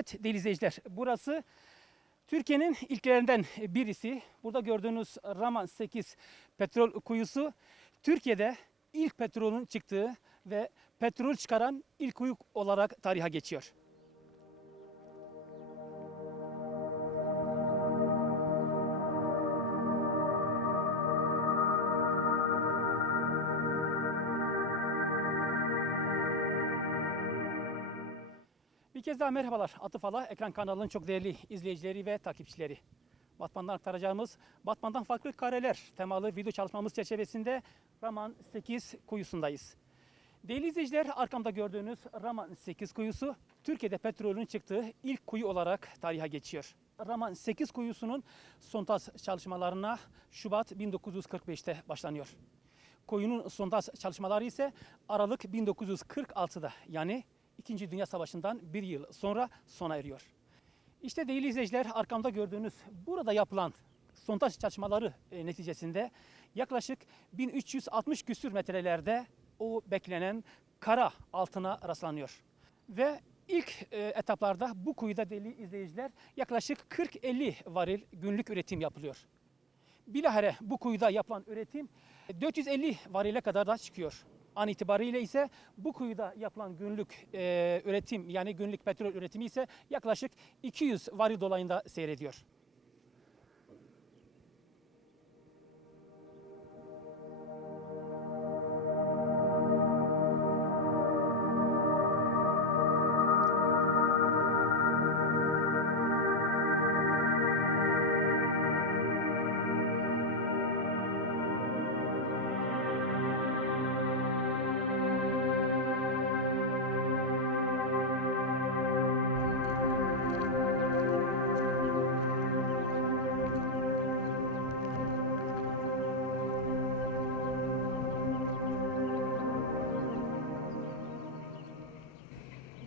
Evet değerli izleyiciler burası Türkiye'nin ilklerinden birisi. Burada gördüğünüz Raman 8 petrol kuyusu Türkiye'de ilk petrolün çıktığı ve petrol çıkaran ilk kuyu olarak tarihe geçiyor. Bir kez daha merhabalar. Atıfala ekran kanalının çok değerli izleyicileri ve takipçileri. Batman'dan aktaracağımız Batman'dan farklı kareler temalı video çalışmamız çerçevesinde Raman 8 kuyusundayız. Değerli izleyiciler arkamda gördüğünüz Raman 8 kuyusu Türkiye'de petrolün çıktığı ilk kuyu olarak tarihe geçiyor. Raman 8 kuyusunun sondaj çalışmalarına Şubat 1945'te başlanıyor. Kuyunun sondaj çalışmaları ise Aralık 1946'da yani İkinci Dünya Savaşı'ndan bir yıl sonra sona eriyor. İşte değerli izleyiciler arkamda gördüğünüz burada yapılan sondaj çalışmaları e, neticesinde yaklaşık 1360 küsür metrelerde o beklenen kara altına rastlanıyor. Ve ilk e, etaplarda bu kuyuda değerli izleyiciler yaklaşık 40-50 varil günlük üretim yapılıyor. Bilahare bu kuyuda yapılan üretim 450 varile kadar da çıkıyor. An itibariyle ise bu kuyuda yapılan günlük e, üretim yani günlük petrol üretimi ise yaklaşık 200 varil dolayında seyrediyor.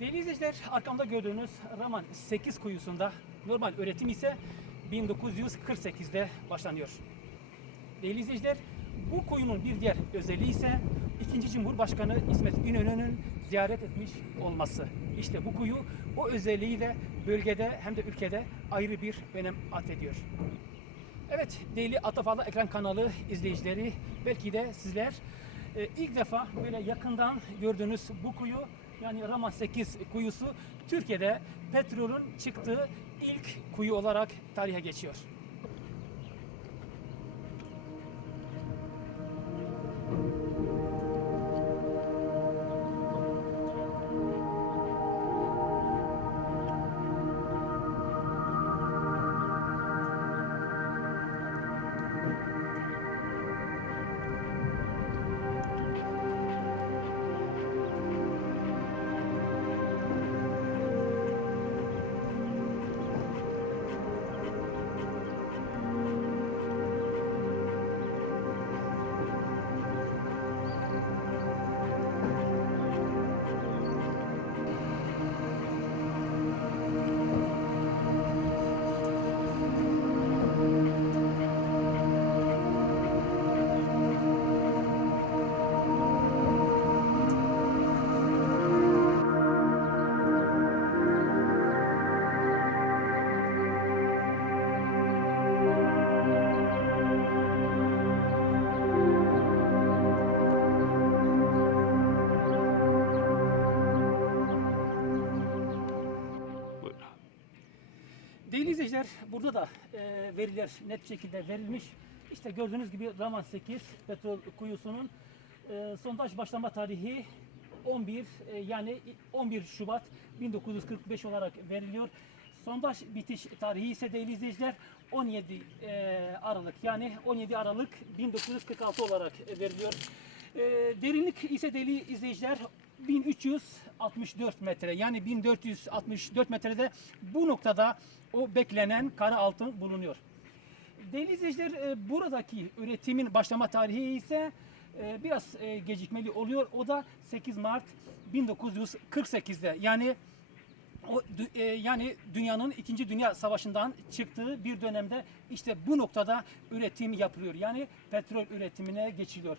Değerli izleyiciler arkamda gördüğünüz Raman 8 kuyusunda normal üretim ise 1948'de başlanıyor. Değerli izleyiciler bu kuyunun bir diğer özelliği ise 2. Cumhurbaşkanı İsmet İnönü'nün ziyaret etmiş olması. İşte bu kuyu o özelliğiyle bölgede hem de ülkede ayrı bir önem atfediyor. Evet, değerli Atafalı Ekran kanalı izleyicileri, belki de sizler e, ilk defa böyle yakından gördüğünüz bu kuyu, yani Rama 8 kuyusu Türkiye'de petrolün çıktığı ilk kuyu olarak tarihe geçiyor. Değerli izleyiciler, burada da e, veriler net şekilde verilmiş. İşte gördüğünüz gibi Raman 8 petrol kuyusunun e, sondaj başlama tarihi 11 e, yani 11 Şubat 1945 olarak veriliyor. Sondaj bitiş tarihi ise değerli izleyiciler 17 e, Aralık yani 17 Aralık 1946 olarak veriliyor. E, derinlik ise değerli izleyiciler 1364 metre yani 1464 metrede bu noktada o beklenen kara altın bulunuyor. Değerli izleyiciler e, buradaki üretimin başlama tarihi ise e, biraz e, gecikmeli oluyor. O da 8 Mart 1948'de yani o yani dünyanın 2. Dünya Savaşı'ndan çıktığı bir dönemde işte bu noktada üretim yapılıyor. Yani petrol üretimine geçiliyor.